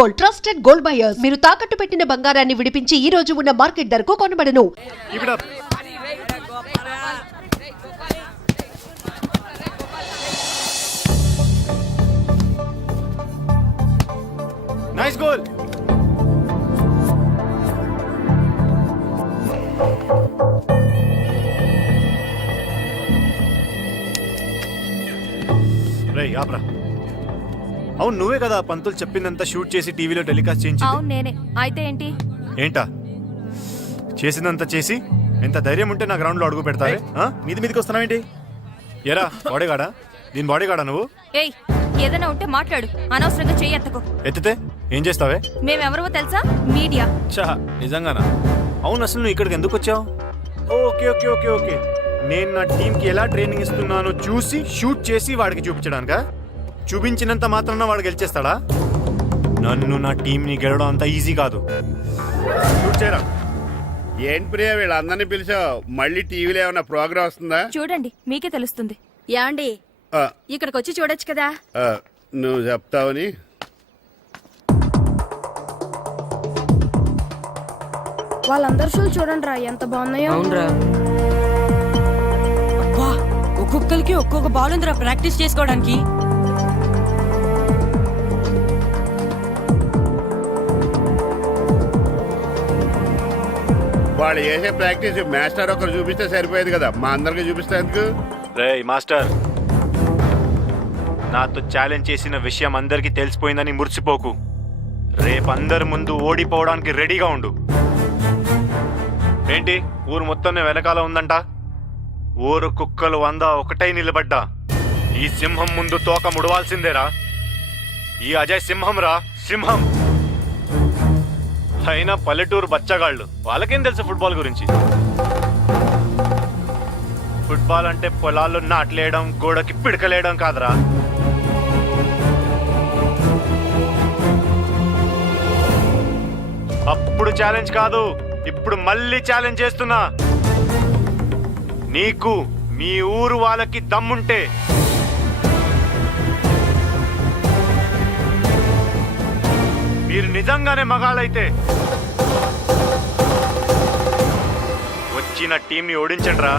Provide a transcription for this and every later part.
Gold, trusted gold buyers. మీరు తాకట్టు పెట్టిన బంగారాన్ని విడిపించి ఈ రోజు ఉన్న మార్కెట్ ధరకు కొనబడను. Nice goal. రేయ్ ఆప్రా. అవును నువ్వే కదా పంతులు చెప్పిందంతా షూట్ చేసి టీవీలో టెలికాస్ట్ చేయించింది. అవును నేనే. అయితే ఏంటి? ఏంటా చేసిందంతా చేసి ఎంత ధైర్యం ఉంటే నా గ్రౌండ్ లో అడుగు పెడతారే? మీదికి వస్తున్నావేంటి? ఎరా బాడీగాడా? దీని బాడీగాడా నువ్వు? ఏయ్ ఏదైనా ఉంటే మాట్లాడు, అనవసరంగా చెయ్యి ఎత్తకు. ఎత్తితే ఏం చేస్తావే? మేమెవరో తెలుసా? మీడియా. చా నిజంగానా? అవును అసలు నువ్వు ఇక్కడికి ఎందుకు వచ్చావు? ఓకే ఓకే ఓకే ఓకే నేను నా టీంకి ఎలా ట్రైనింగ్ ఇస్తున్నానో చూసి షూట్ చేసి వాడికి చూపించడానికా? చూపించినంత మాత్రాన వాడు గెలిచేస్తాడా? నన్ను నా టీంని గెలవడం అంత ఈజీ కాదు. షూట్ చేయరా. ఏంటి ప్రియా వీళ్ళందరినీ పిలిచావు? మళ్ళీ టీవీలో ఏమైనా ప్రోగ్రామ్ వస్తుందా? చూడండి మీకే తెలుస్తుంది. యాండి ఇక్కడికి వచ్చి చూడొచ్చు కదా. నువ్వు చెప్తావని. వాళ్ళందరూ షూలు చూడండి రా ఎంత బాగున్నాయో. ఒక్కొక్కరికి ఒక్కొక్క బాల్ ఉందిరా ప్రాక్టీస్ చేసుకోవడానికి. వాళ్ళు చేసే ప్రాక్టీస్ మాస్టర్ ఒకరు చూపిస్తే సరిపోయేది కదా, మా అందరికి చూపిస్తే ఎందుకు? రేయ్ మాస్టర్, నాతో ఛాలెంజ్ చేసిన విషయం అందరికీ తెలిసిపోయిందని మురిసిపోకు. రేపు అందరి ముందు ఓడిపోవడానికి రెడీగా ఉండు. ఏంటి ఊరు మొత్తం వెనకాల ఉందంట? ఊరు కుక్కలు 100 ఒకటై నిలబడ్డా ఈ సింహం ముందు తోక ముడవాల్సిందేరా. ఈ అజయ్ సింహం రా, సింహం. అయినా పల్లెటూరు బచ్చగాళ్ళు, వాళ్ళకేం తెలుసు ఫుట్బాల్ గురించి? ఫుట్బాల్ అంటే పొలాల్లో నాట్లేయడం, గోడకి పిడకలేయడం కాదురా. అప్పుడు ఛాలెంజ్ కాదు, ఇప్పుడు మళ్ళీ ఛాలెంజ్ చేస్తున్నా. నీకు మీ ఊరు వాళ్ళకి దమ్ముంటే మీరు నిజంగానే మగాళ్ళైతే వచ్చిన టీంని ఓడించండి రా.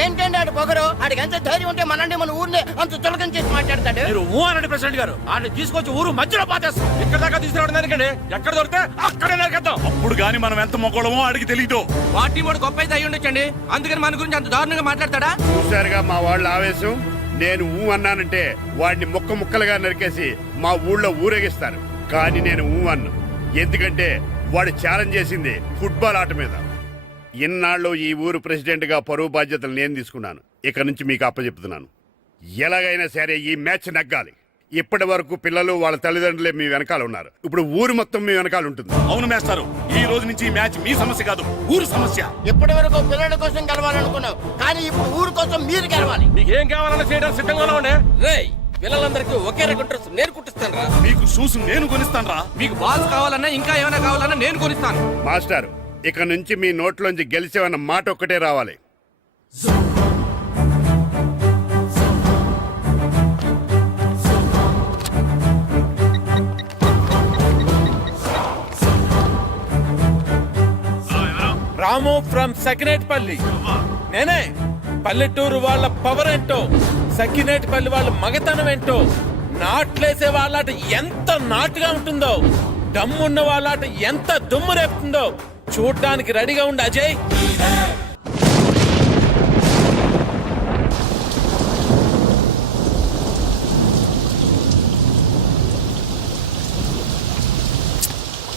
ఏంటండి ఆడు పొగరు? ఆడికి ఎంత ధైర్యం ఉంటే మనండి మన ఊరిని అంత చులకం చేసి మాట్లాడతాడు. మీరు ఊ అనండి ప్రెసిడెంట్ గారు. ఆడిని తీసుకొచ్చి ఊరు మధ్యలో పాతేస్తాం. ఇక్కడ దాకా తీసుకురావడం దానికండి, ఎక్కడ దొరికితే అక్కడే నరికేద్దాం. అప్పుడు గాని మనం ఎంత మొక్కడమో ఆడికి తెలియదు. పార్టీ వాడు గొప్ప అయితే అయ్యి ఉండొచ్చండి, అందుకని మన గురించి అంత దారుణంగా మాట్లాడతాడా? చూశారుగా మా వాళ్ళ ఆవేశం. నేను ఊ అన్నానంటే వాడిని ముక్క ముక్కలుగా నరికేసి మా ఊళ్ళో ఊరేగిస్తారు. కానీ నేను ఊ అన్ను, ఎందుకంటే వాడు ఛాలెంజ్ చేసింది ఫుట్బాల్ ఆట మీద. ఇన్నాళ్ళు ఈ ఊరు ప్రెసిడెంట్ గా పరువు బాధ్యతలు నేను తీసుకున్నాను. ఇక నుంచి మీకు అప్పచెప్తున్నాను, ఎలాగైనా సరే ఈ మ్యాచ్ నగ్గాలి. ఇప్పటి వరకు పిల్లలు వాళ్ళ తల్లిదండ్రులే మీ వెనకాల ఉన్నారు, ఇప్పుడు ఊరు మొత్తం మీ వెనకాల ఉంటుంది. అవును మేస్తారు, ఈ రోజు నుంచి ఈ మ్యాచ్ మీ సమస్య కాదు, ఊరు సమస్య. ఇప్పటి వరకు పిల్లల కోసం గెలవాలనుకున్నావు, కానీ ఇప్పుడు ఊరు కోసం మీరు గెలవాలి. మీకు ఏం కావాలన్నా చేయడానికి సిద్ధంగా ఉండే. రేయ్ పిల్లలందరికీ ఒకే రకం డ్రెస్ నేను కుట్టిస్తాను రా. మీకు షూస్ నేను కొనిస్తాను రా. మీకు బాల్స్ కావాలన్నా ఇంకా ఏమైనా కావాలన్నా నేను కొనిస్తాను. మాస్టర్, ఇక నుంచి మీ నోట్లోంచి గెలిచేవన్న మాట ఒక్కటే రావాలి. రాము ఫ్రమ్ సకినేట్పల్లి. నేనే. పల్లెటూరు వాళ్ళ పవర్ ఏంటో, సకినేట్పల్లి వాళ్ళ మగతనం ఏంటో, నాట్లేసే వాళ్ళాట ఎంత నాటుగా ఉంటుందో, దమ్మున్న వాళ్ళాట ఎంత దుమ్ము రేపుతుందో చూడ్డానికి రెడీగా ఉండు అజయ్.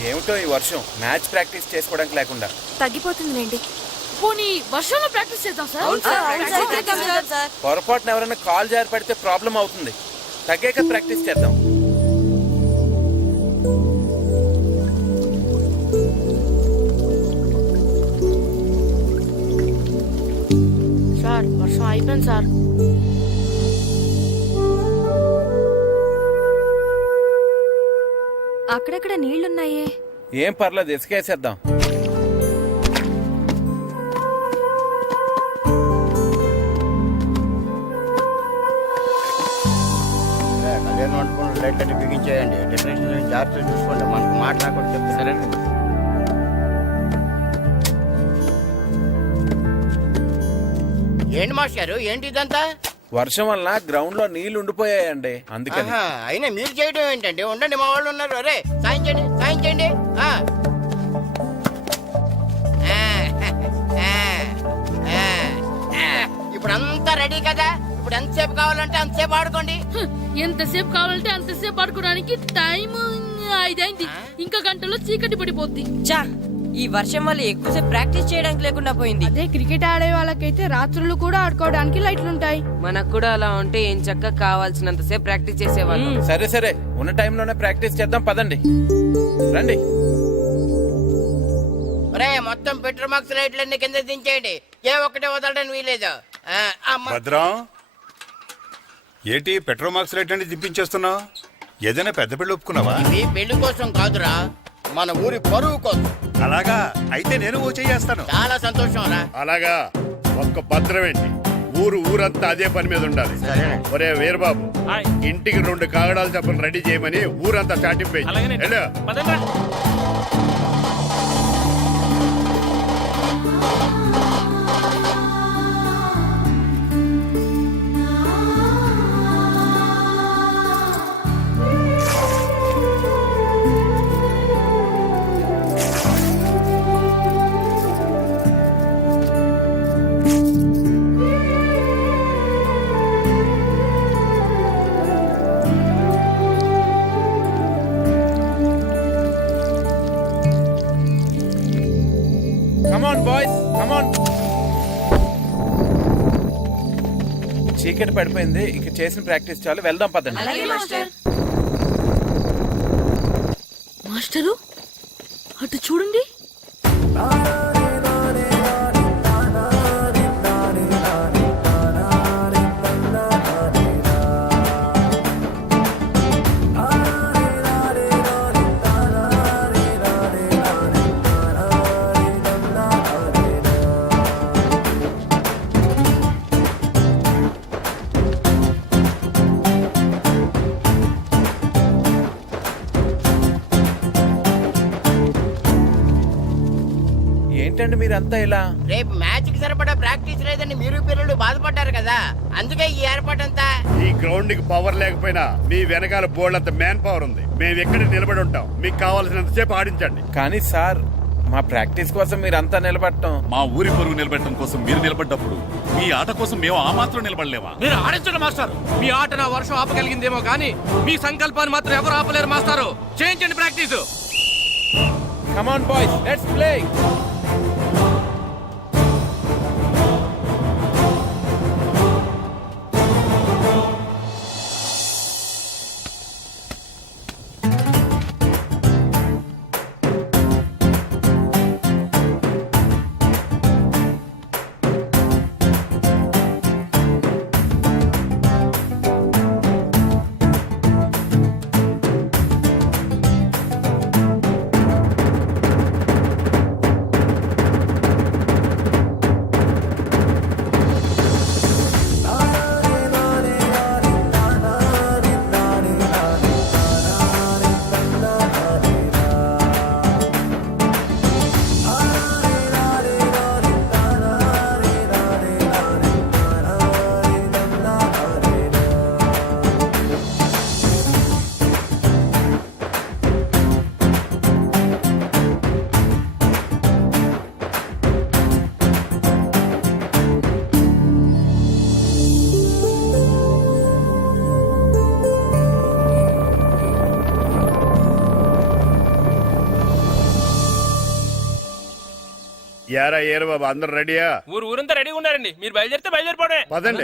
ఏమిటో ఈ వర్షం, మ్యాచ్ ప్రాక్టీస్ చేసుకోవడానికి లేకుండా. తగ్గిపోతుందిలేండి. పోనీ వర్షంలో ప్రాక్టీస్ చేద్దాం సార్. పొరపాటున ఎవరైనా కాల్ జారి పడితే ప్రాబ్లం అవుతుంది. తగ్గాక ప్రాక్టీస్ చేద్దాం. సార్ వర్షం అయిపోయింది సార్. అక్కడక్కడ నీళ్లున్నాయే. ఏం పర్లేదు, ఇసుకేసేద్దాం. అదేం అనుకున్నాడు లైట్ అన్ని బిగించేయండి. డెకరేషన్ జాగ్రత్తగా చూసుకోండి. మనకు మాట్లాడకూడదు చెప్తాను. సరే ఏంటి మాస్టారు, ఏంటి ఇదంతా? వర్షం వల్ల గ్రౌండ్ లో నీళ్లు ఉండిపోయాయండి, అందుకని. ఆహా, అయినా మీరు చేయడం ఏంటండి? ఉండండి, మా వాళ్ళు ఉన్నారు. అరే సాయం చేయండి, సాయం చేయండి. ఆ. ఇప్పుడు అంతా రెడీ కదా? ఇప్పుడు ఎంతసేపు కావాలంటే అంతసేపు ఆడుకోండి. ఎంతసేపు కావాలంటే అంతసేపు ఆడుకోవడానికి టైం 5 అయింది. ఇంకా గంటలో చీకటి పడిపోద్ది. చా, ఈ వర్షం వల్ల ఎక్కువసేపు ప్రాక్టీస్ చేయడానికి లేకుండా పోయింది. అదే క్రికెట్ ఆడే వాళ్ళకైతే రాత్రులు కూడా ఆడుకోవడానికి లైట్లుంటాయి. మనకు కూడా అలా ఉంటే ఏం చక్కగా కావాల్సినంతసేపు ప్రాక్టీస్ చేసేవాళ్ళం. సరే సరే, ఉన్న టైంలోనే ప్రాక్టీస్ చేద్దాం, పదండి. రండి. ఒరే, మొత్తం పెట్రోల్ మార్క్స్ లైట్లన్నీ కింద దించేయండి. ఏ ఒక్కటే వదలడానికి వీలేదు. భద్రం ఏంటి పెట్రోల్ మార్క్స్ లైట్ అంటే దింపించేస్తున్నావు? ఏదైనా పెద్ద పెళ్లి ఒప్పుకున్నావా? ఇవి పెళ్లి కోసం కాదురా, మన ఊరి పరువు కోసం. అలాగా అయితే నేను ఓ చేస్తాను. చాలా సంతోషం రా. అలాగా ఒక్క భద్రం ఏంటి, ఊరంతా అదే పని మీద ఉండాలి. ఒరే వీరబాబు, ఇంటికి 2 కాగడాలు చెప్పని రెడీ చేయమని ఊరంతా చాటింపేయి. వెళ్ళు. కమాన్ బాయ్స్, కమాన్. చీకటి పడిపోయింది, ఇక చేసిన ప్రాక్టీస్ చాలు, వెళ్దాం పదండి. మాస్టరు అటు చూడండి. ఏంటండి మీరంతా ఇలా? రేపు మ్యాచ్ కి సరిపడా ప్రాక్టీస్ లేదని మీరు పిల్లలు బాధపడ్డారు కదా, అందుకే ఈ ఏర్పాటంతా. ఈ గ్రౌండ్ కి పవర్ లేకపోయినా మీ వెనకాల బోర్డు అంత మ్యాన్ పవర్ ఉంది. మేము ఎక్కడ నిలబడి ఉంటాం, మీకు కావాల్సినంతసేపు ఆడించండి. కానీ సార్, మా ప్రాక్టీస్ కోసం మీరంతా నిలబడటం. మా ఊరి పరువు నిలబెట్టడం కోసం మీరు నిలబడ్డప్పుడు మీ ఆట కోసం మేము ఆ మాత్రం నిలబడలేవా? మీరు ఆడించండి మాస్టర్. మీ ఆట నా వర్షం ఆపగలిగిందేమో కానీ మీ సంకల్పాన్ని మాత్రం ఎవరు ఆపలేరు మాస్టారు. చేయించండి practice. Come on boys, let's play. యారా ఏరు బాబు, అందరు రెడీయా? ఊరంతా రెడీగా ఉన్నారండి. మీరు బయలుదేరితే బయలుదేరిపోవడమే. పదండి.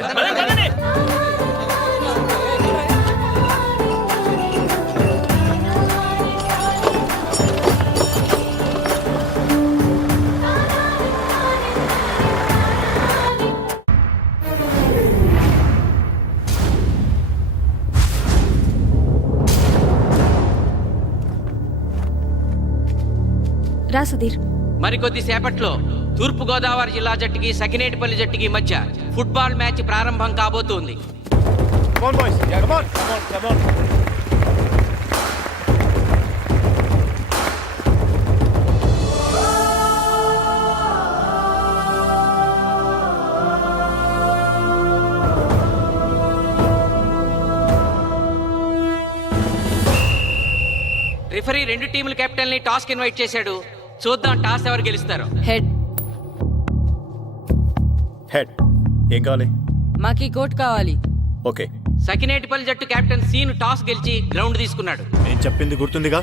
రా సుధీర్. మరికొద్ది సేపట్లో తూర్పు గోదావరి జిల్లా జట్టుకి సకినేటిపల్లి జట్టుకి మధ్య ఫుట్బాల్ మ్యాచ్ ప్రారంభం కాబోతోంది. Come on boys, yeah, come on. Referee రెండు టీముల కెప్టెన్ ని టాస్ కి ఇన్వైట్ చేశాడు. చూద్దాం టాస్ ఎవరు గెలుస్తారో. హెడ్. హెడ్. ఏం కావాలి? మాకి కోట్ కావాలి. ఓకే. సకినేటిపల్లి జట్టు కెప్టెన్ సీను టాస్ గెలిచి గ్రౌండ్ తీసుకున్నాడు. నేను చెప్పింది గుర్తుందిగా,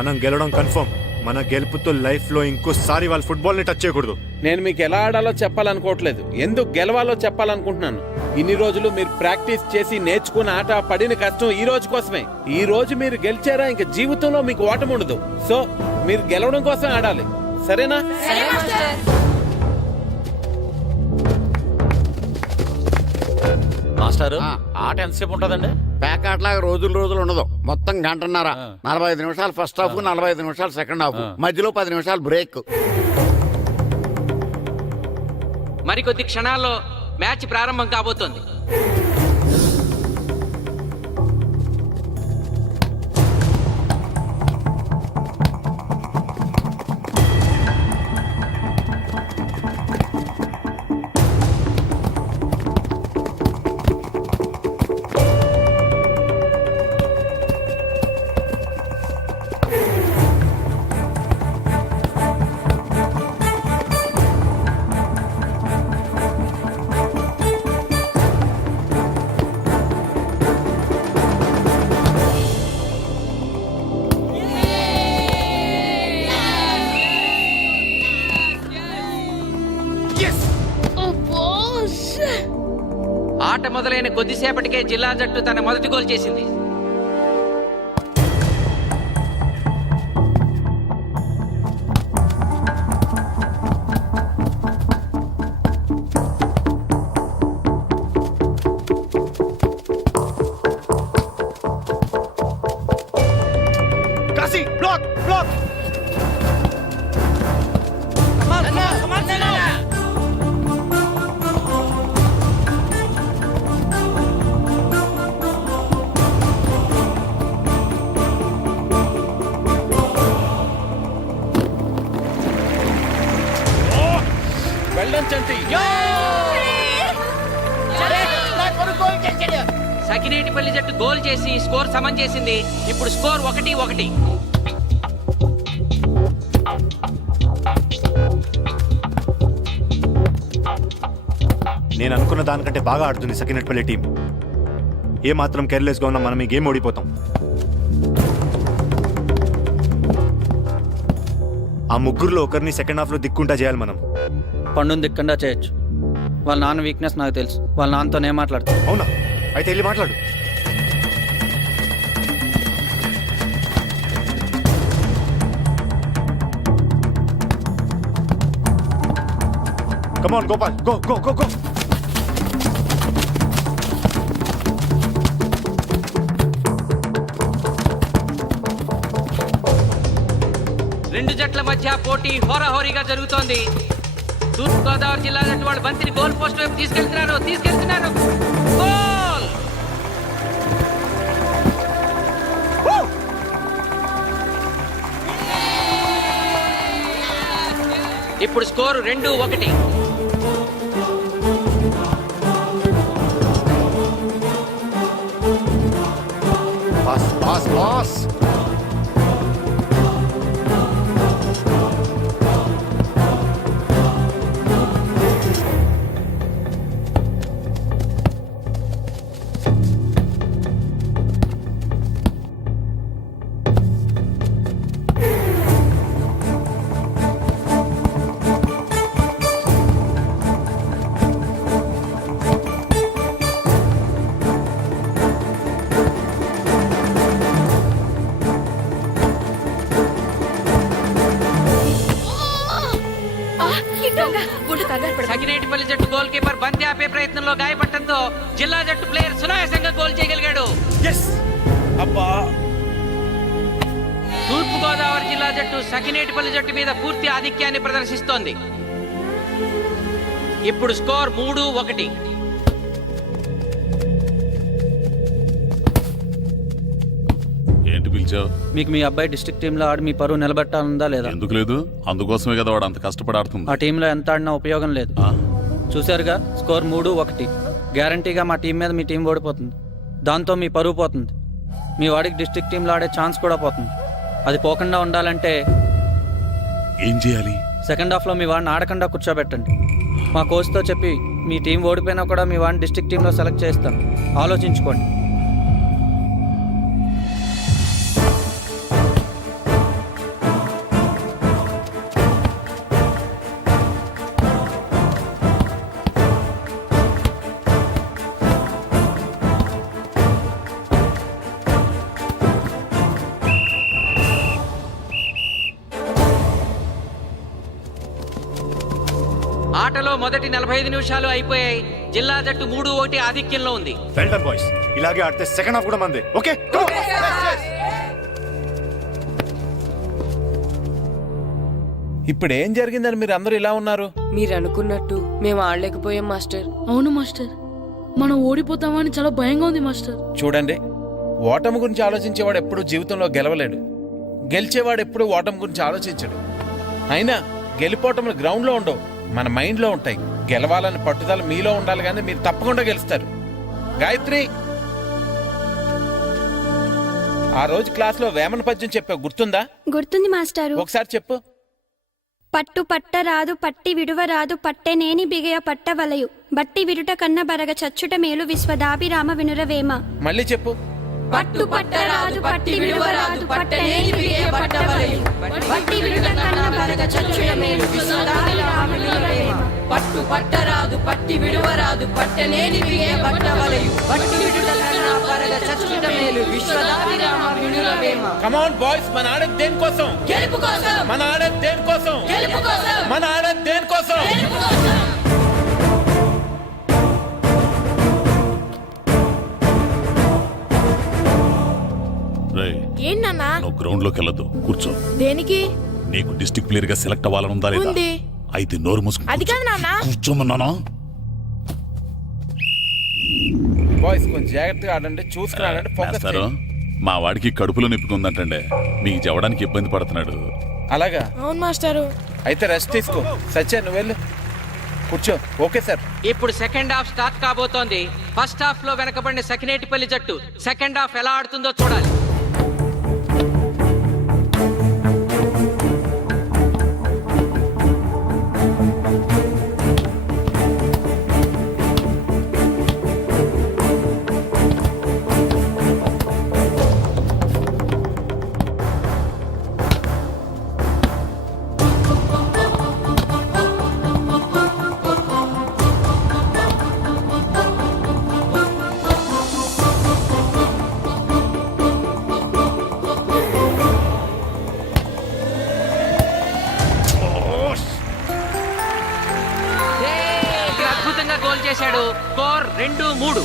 మనం గెలవడం కన్ఫర్మ్. మన గెలుపుతో లైఫ్ లో ఇంకోసారి వాళ్ళ ఫుట్బాల్ ని టచ్ చేయకూడదు. నేను మీకు ఎలా ఆడాలో చెప్పాలనుకోవట్లేదు, ఎందుకు గెలవాలో చెప్పాలనుకుంటున్నాను. ఇన్ని రోజులు మీరు ప్రాక్టీస్ చేసి నేర్చుకున్న ఆట పడిన కష్టం ఈ రోజు కోసమే. ఈ రోజు మీరు గెలిచారా ఇంక జీవితంలో మీకు ఓటమి ఉండదు. సో మీరు గెలవడం కోసం ఆడాలి, సరేనా? మాస్టర్ ఆట ఎంతసేపు ఉంటుందండి? పేకాట్లాగా రోజులు ఉండదు. మొత్తం గంటన్నర. 45 నిమిషాలు ఫస్ట్ హాఫ్, 45 నిమిషాలు సెకండ్ హాఫ్, మధ్యలో 10 నిమిషాలు బ్రేక్. మరికొద్ది క్షణాల్లో మ్యాచ్ ప్రారంభం కాబోతోంది. ఆట మొదలైన కొద్దిసేపటికే జిల్లా జట్టు తన మొదటి గోల్ చేసింది. Kashi block block. వెళ్ళం చంటి. సకినేటిపల్లి జట్టు గోల్ చేసి స్కోర్ సమం చేసింది. ఇప్పుడు స్కోర్ 1-1. నేను అనుకున్న దానికంటే బాగా ఆడుతుంది సకినేటిపల్లి టీం. ఏ మాత్రం కేర్లెస్ గా ఉన్నా మనం ఈ గేమ్ ఓడిపోతాం. ఆ ముగ్గురులో ఒకరిని సెకండ్ హాఫ్ లో దిక్కుంటా చేయాలి మనం. పండుని దిక్కుండా చేయొచ్చు. వాళ్ళ నాన్న వీక్నెస్ నాకు తెలుసు. వాళ్ళ నాన్నతో నేను మాట్లాడతాను. అవునా? అయితే వెళ్ళి మాట్లాడు. Come on, Gopal. Go, go, go, go. రెండు జట్ల మధ్య పోటీ హోరాహోరీగా జరుగుతోంది. తూర్పుగోదావరి జిల్లా జట్టు వాళ్ళు బంతిని గోల్ పోస్ట్ వైపు తీసుకెళ్తున్నారు. గోల్! ఇప్పుడు score 2-1. Pass, pass, pass. Sakinetipalli జట్టు గోల్ కీపర్ బంతి ఆపే ప్రయత్నంలో గాయపడటంతో జిల్లా జట్టు ప్లేయర్ సునాయాసంగా గోల్ చేయగలిగాడు. తూర్పుగోదావరి జిల్లా జట్టు సకినేటిపల్లి జట్టు మీద పూర్తి ఆధిక్యాన్ని ప్రదర్శిస్తోంది. ఇప్పుడు స్కోర్ 3-1. ఏంటి పిలిచావు? మీకు మీ అబ్బాయి డిస్ట్రిక్ట్ టీంలో ఆడి మీ పరువు నిలబెట్టాలందా లేదా? ఎందుకు లేదు? అందుకోసమే కదా వాడు అంత కష్టపడి ఆడుతుంది. ఆ టీంలో ఎంత ఆడినా ఉపయోగం లేదు. చూశారుగా, స్కోర్ 3-1. గ్యారంటీగా మా టీం మీద మీ టీం ఓడిపోతుంది. దాంతో మీ పరువు పోతుంది. మీ వాడికి డిస్ట్రిక్ట్ టీంలో ఆడే ఛాన్స్ కూడా పోతుంది. అది పోకుండా ఉండాలంటే ఏం చేయాలి? సెకండ్ హాఫ్లో మీ వాడిని ఆడకుండా కూర్చోబెట్టండి. మా కోచ్తో చెప్పి మీ టీం ఓడిపోయినా కూడా మీ వాడిని డిస్ట్రిక్ట్ టీంలో సెలెక్ట్ చేస్తాం. ఆలోచించుకోండి. ఆటలో మొదటి 45 నిమిషాలు అయిపోయాయి. జిల్లా జట్టు 3-1 ఆధిక్యంలో ఉంది. Well done boys. ఇలాగే ఆడితే సెకండ్ హాఫ్ కూడా మందే. ఓకే, ఇప్పుడు ఏం జరిగిందని మీరు అందరూ ఇలా ఉన్నారు? మీరు అనుకున్నట్టు మేము ఆడలేకపోయాం మాస్టర్. అవును మాస్టర్, మనం ఓడిపోతామని చాలా భయంగా ఉంది మాస్టర్. చూడండి, ఓటమి గురించి ఆలోచించేవాడు ఎప్పుడు జీవితంలో గెలవలేడు. గెలిచేవాడు ఎప్పుడు ఓటమి గురించి ఆలోచించడు. అయినా గెలిపోవటములు గ్రౌండ్లో ఉండవు, మన మైండ్లో ఉంటాయి. గెలవాలని పట్టుదల మీలో ఉండాలి, కానీ మీరు తప్పకుండా గెలుస్తారు. గాయత్రి, ఆ రోజు క్లాస్లో వేమన పద్యం చెప్పావు, గుర్తుందా? గుర్తుంది మాస్టారు. ఒకసారి చెప్పు. పట్టు పట్టరాదు పట్టి విడువరాదు పట్టెనేని బిగయ పట్టవలయు బట్టి విడుట కన్న బరగ చచ్చుట మేలు విశ్వదాభిరామ వినురవేమ. మళ్ళీ చెప్పు. పట్టు పట్టరాదు పట్టి విడువరాదు పట్టెనేని బిగయ పట్టవలయు బట్టి విడుట కన్న బరగ చచ్చుట మేలు విశ్వదాభిరామ వినురవేమ. పట్టు పట్టరాదు పట్టి విడువరాదు పట్టెనేని బిగయ పట్టవలయు బట్టి విడుట కన్న బరగ చచ్చుట మేలు విశ్వదాభిరామ వినురవేమ. కమ్ ఆన్ బాయ్స్, మన ఆడేది దేనికోసం? గెలుపు కోసం. మన ఆడేది దేనికోసం? గెలుపు కోసం. మన ఆడేది దేనికోసం? గెలుపు కోసం. రేయ్, ఏంటన్నా? నువ్వు గ్రౌండ్ లోకి వెళ్ళొద్దు, కూర్చో. దేనికి? నీకు డిస్ట్రిక్ట్ ప్లేయర్ గా సెలెక్ట్ అవ్వాలనుందా లేదా? ఉంది. అయితే నోరు మూసుకుని అది కాదు నాన్న. కూర్చోమన్నానా? బాయ్స్ కొంచెం జాగ్రత్తగా ఆడండి, చూసుకుని ఆడండి, ఫోకస్ మాస్టారు, చేయండి. మా వాడికి కడుపులో నొప్పికుందంటండి, మీకు చెప్పడానికి ఇబ్బంది పడుతున్నాడు. అలాగా? అవును మాస్టారు. అయితే రెస్ట్ తీసుకో. సత్య, నువ్వు వెళ్ళు, కూర్చో. Okay sir. ఇప్పుడు సెకండ్ హాఫ్ స్టార్ట్ కాబోతోంది. ఫస్ట్ హాఫ్ లో వెనకబడిన సకినేటిపల్లి జట్టు సెకండ్ హాఫ్ ఎలా ఆడుతుందో చూడాలి. అద్భుతంగా గోల్ చేశాడు. Score 2-3.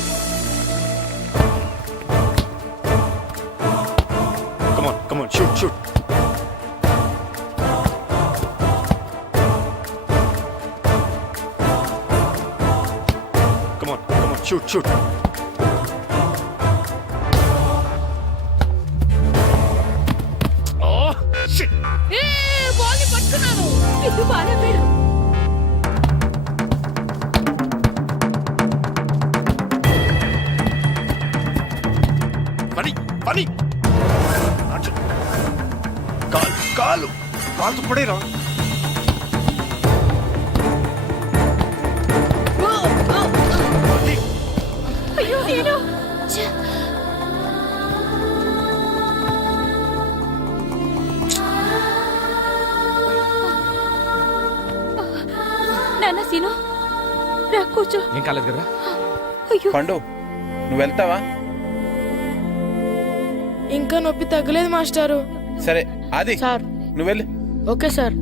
Come on, shoot. Come on, shoot. Oh, shit. Ball ని పట్టుకున్నాను. ఇది బాగా వీడు. పని కాలు పడేరా. అయ్యో నేను నాన్న సీను రా కూర్చో. ఏం కాలేదు కదా? అయ్యో పండు, నువ్వు వెళ్తావా? ఇంకా నొప్పి తగ్గలేదు మాస్టారు. సరే, అది సార్. నువ్వు వెళ్ళు. Okay sir.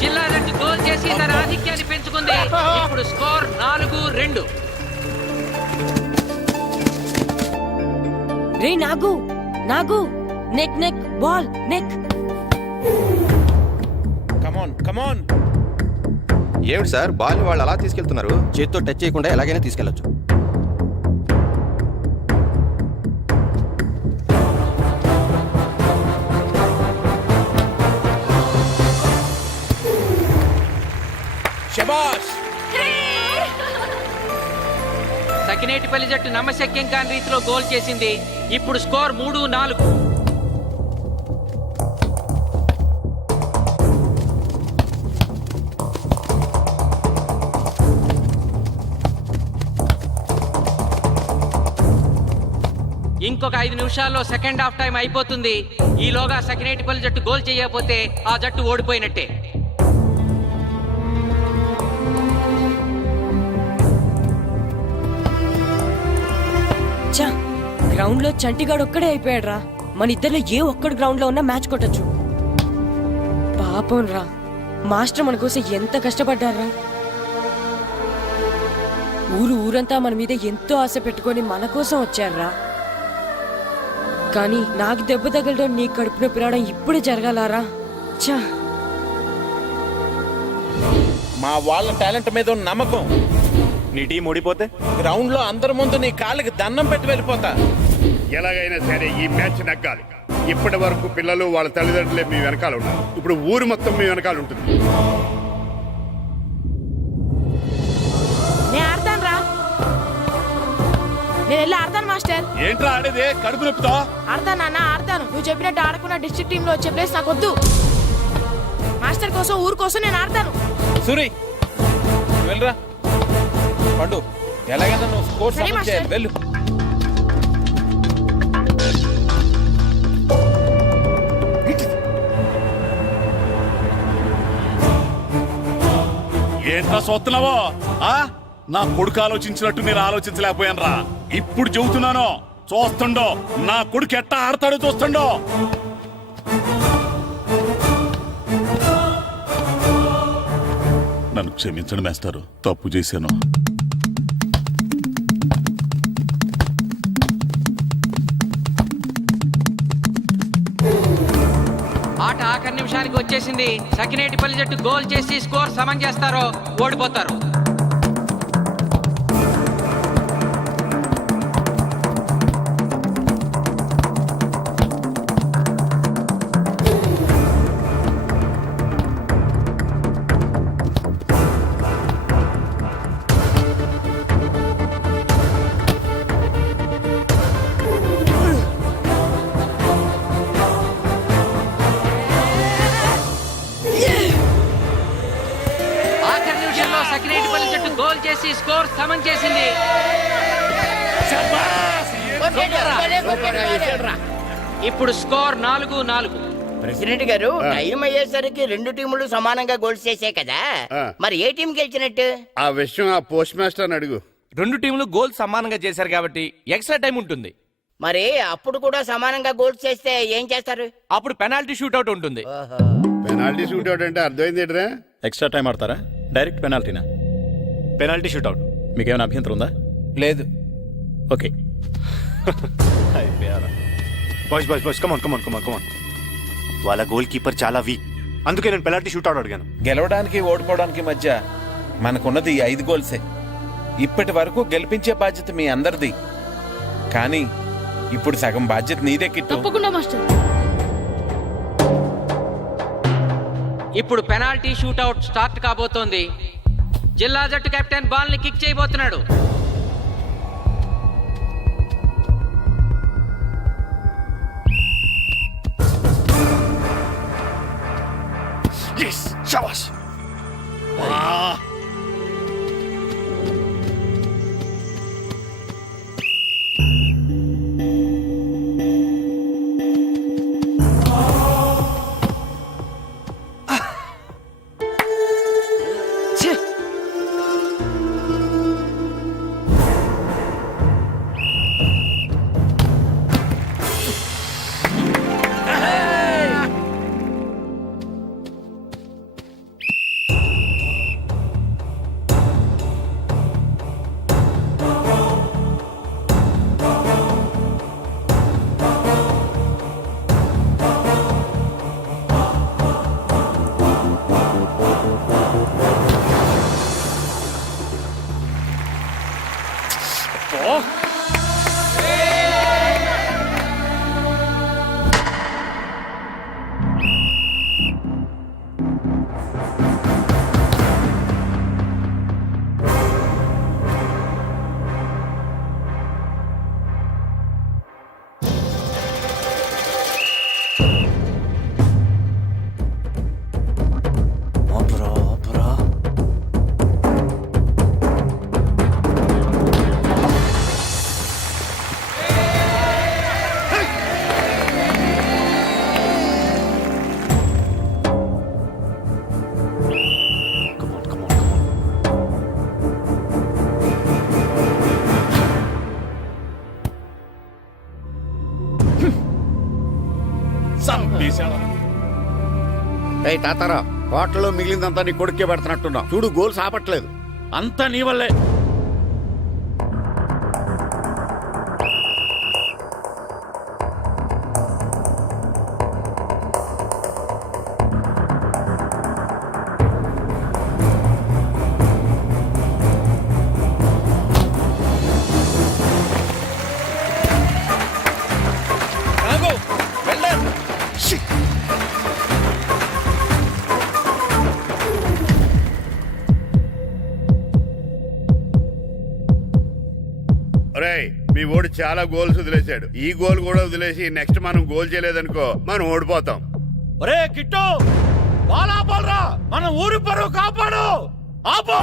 జిల్లా జట్టు గోల్ చేసి తన ఆధిక్యాన్ని పెంచుకుంది. ఇప్పుడు స్కోర్ 4-2. రే నాగు నెక్ బాల్ నెక్. కమాన్. ఏమిటి సార్, బాల్ వాళ్ళు అలా తీసుకెళ్తున్నారు? చేతితో టచ్ చేయకుండా ఎలాగైనా తీసుకెళ్లొచ్చు. శబాష్. సకినేటిపల్లి జట్టు నమ్మశక్యం కాని రీతిలో గోల్ చేసింది. ఇప్పుడు స్కోర్ 3-4. ఇంకొక 5 నిమిషాల్లో సెకండ్ హాఫ్ టైం అయిపోతుంది. ఈలోగా సకినేటిపల్లి జట్టు గోల్ చేయకపోతే ఆ జట్టు ఓడిపోయినట్టే. గ్రౌండ్ లో చంటిగాడు ఒక్కడే అయిపోయాడు రా. మన ఇద్దరిలో ఏ ఒక్కడు గ్రౌండ్ లో ఉన్నా మ్యాచ్ కొట్టచ్చు. పాపం రా, మాస్టర్ మన కోసం ఎంత కష్టపడ్డారా. ఊరంతా మన మీద ఎంతో ఆశ పెట్టుకొని మన కోసం వచ్చారా. కానీ నాకు దెబ్బ తగలడం, నీ కడుపు నొప్పి రావడం ఇప్పుడే జరగాలారా. చా, మా వాళ్ళ టాలెంట్ మీద ఉన్న నమ్మకం. నీ టీం ఓడిపోతే గ్రౌండ్ లో అందరి ముందు నీ కాళ్ళకి దండం పెట్టి వెళ్ళిపోతా. ఎలాగైనా సరే ఈ మ్యాచ్ నగ్గాలి. ఇప్పటి వరకు పిల్లలు వాళ్ళ తల్లిదండ్రులే మీ వెనకాల ఉన్నారు. ఇప్పుడు ఊరు మొత్తం మీ వెనకాల ఉంటుంది. నేను ఆడతాను రా. నేను వెళ్ళి ఆడతాను మాస్టర్. ఏంట్రా ఆడేది కడుపు నొప్పితో? ఆడతాను నాన్న, ఆడతాను. నువ్వు చెప్పినట్టు ఆడకున్న డిస్ట్రిక్ట్ టీమ్ లో వచ్చే ప్లేస్ నాకు వద్దు. మాస్టర్ కోసం, ఊరు కోసం నేను ఆడతాను. సూరి వెళ్ళరా. పండు ఎలాగైనా నువ్వు స్కోర్ సరే, సమన్ మాస్టర్. చేయాలి. వెళ్ళు. ఏంట్రా చూస్తున్నావో? నా కొడుకు ఆలోచించినట్టు నేను ఆలోచించలేకపోయాను రా. ఇప్పుడు చెబుతున్నాను, చూస్తుండో నా కొడుకు ఎట్టా ఆడతాడో చూస్తుండో. నన్ను క్షమించండి మేస్టారు, తప్పు చేశాను. ఆట ఆఖరి నిమిషానికి వచ్చేసింది. సకినేటిపల్లి జట్టు గోల్ చేసి స్కోర్ సమన్ చేస్తారో ఓడిపోతారు. ఆఖరి నిమిషంలో సకినేటిపల్లి జట్టు గోల్ చేసి స్కోర్ సమన్ చేసింది. ఇప్పుడు స్కోర్ 4-4. ప్రెసిడెంట్ గారు, టైం అయ్యేసరికి రెండు టీములు సమానంగా గోల్స్ చేసే కదా, మరి ఏ టీం గెలిచినట్టు? ఆ విషయం ఆ పోస్ట్ మాస్టర్ అడుగు. రెండు టీంలు గోల్ సమానంగా చేశారు కాబట్టి ఎక్స్ట్రా టైం ఉంటుంది. మరి అప్పుడు కూడా సమానంగా గోల్స్ చేస్తే ఏం చేస్తారు? అప్పుడు పెనాల్టీ షూట్అవుట్ ఉంటుంది. పెనాల్టీ షూట్అవుట్ అంటే అర్థమైంది ఏంట్రా? ఎక్స్ట్రా టైం ఆడతారా, డైరెక్ట్ పెనాల్టీనా? Penalty shootout. మీకేమైనా అభ్యంతరం ఉందా? లేదు. ఓకే. Boys come on. వాళ్ళ గోల్ కీపర్ చాలా వీక్, అందుకే నేను పెనాల్టీ షూట్అవుట్ అడిగాను. గెలవడానికి ఓడిపోవడానికి మధ్య మనకున్నది 5 గోల్సే. ఇప్పటి వరకు గెలిపించే బాధ్యత మీ అందరిది. కానీ ఇప్పుడు సగం బాధ్యత నీదే కిట్టు. తప్పకుండా మాస్టర్. ఇప్పుడు పెనాల్టీ షూట్అవుట్ స్టార్ట్ కాబోతోంది. జిల్లా జట్టు కెప్టెన్ బాల్ ని కిక్ చేయబోతున్నాడు. శబాష్. ఏయ్ తాతారా, హోటల్లో మిగిలిందంతా నీ కొడుకే పెడుతున్నట్టున్నావు. చూడు గోల్స్ ఆపట్లేదు. అంతా నీ వల్లే. ఆగు, వెళ్ళండి. ఒరేయ్, మీ ఓడి చాలా గోల్స్ వదిలేశాడు. ఈ గోల్ కూడా వదిలేసి నెక్స్ట్ మనం గోల్ చేయలేదనుకో మనం ఓడిపోతాం. ఒరే కిట్టు, బాల్ ఆపాలరా, మన ఊరి పరువు కాపాడు. ఆపు.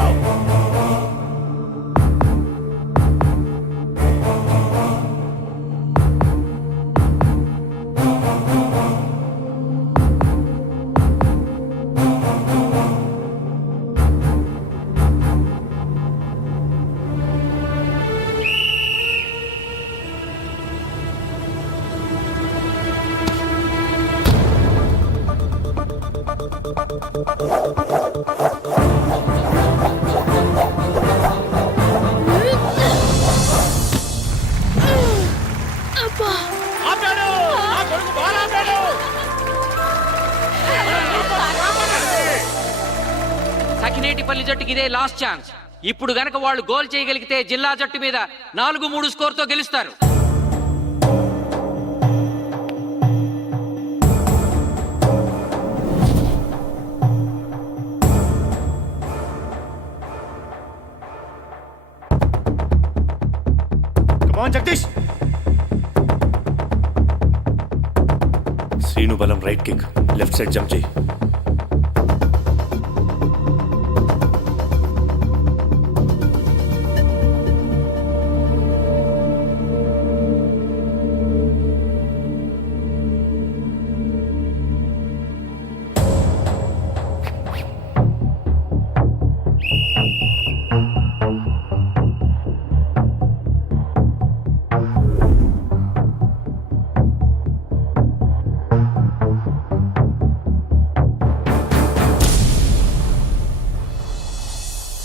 ఆపాడు. నా కొడుకు బాల్ ఆపాడు. సకినేటిపల్లి జట్టుకి ఇదే లాస్ట్ ఛాన్స్. ఇప్పుడు గనక వాళ్ళు గోల్ చేయగలిగితే జిల్లా జట్టు మీద 4-3 స్కోర్తో గెలుస్తారు. Come on, Jagadish. శ్రీను బలం right kick, left side jump చేయి.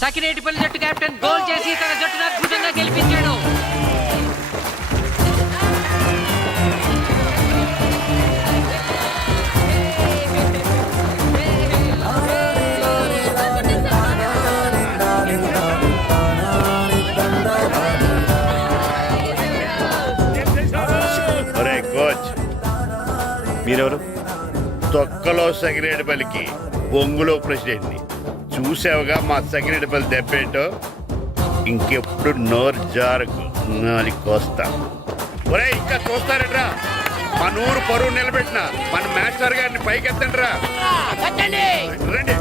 సకినేటిపల్లి జట్టు కెప్టెన్ గోల్ చేసి తన జట్టును అద్భుతంగా గెలిపించాడు. ఒరే కోచ్, మీరెవరు? తొక్కలో సగిరేడుపల్లికి బొంగులో ప్రెసిడెంట్ని. చూసావుగా మా సగిరేడుపల్లి దెబ్బేంటో. ఇంకెప్పుడు నోరు జారకు నాలి కోస్తా. ఒరే ఇంకా చూస్తారట్రా, మన ఊరు పరువు నిలబెట్టిన మన మాస్టర్ గారిని పైకెత్తండి రా. రండి.